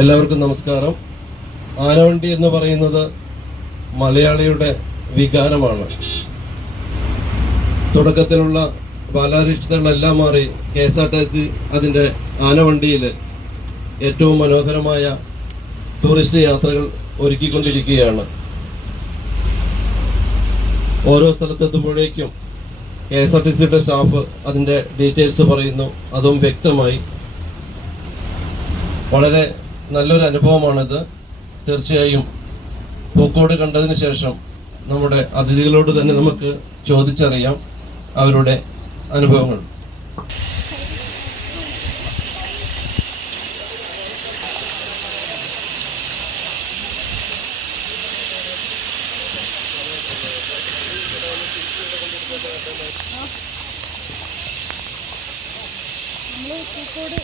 എല്ലാവർക്കും നമസ്കാരം. ആനവണ്ടി എന്ന് പറയുന്നത് മലയാളിയുടെ വികാരമാണ്. തുടക്കത്തിലുള്ള ബാലാരിഷ്ടങ്ങളെല്ലാം മാറി KSRTC അതിൻ്റെ ആനവണ്ടിയിൽ ഏറ്റവും മനോഹരമായ ടൂറിസ്റ്റ് യാത്രകൾ ഒരുക്കിക്കൊണ്ടിരിക്കുകയാണ്. ഓരോ സ്ഥലത്തെത്തുമ്പോഴേക്കും KSRTCയുടെ സ്റ്റാഫ് അതിൻ്റെ ഡീറ്റെയിൽസ് പറയുന്നു. അതും വ്യക്തമായി. വളരെ നല്ലൊരു അനുഭവമാണിത്. തീർച്ചയായും പൂക്കോട് കണ്ടതിന് ശേഷം നമ്മുടെ അതിഥികളോട് തന്നെ നമുക്ക് ചോദിച്ചറിയാം അവരുടെ അനുഭവങ്ങൾ. പൂക്കോട്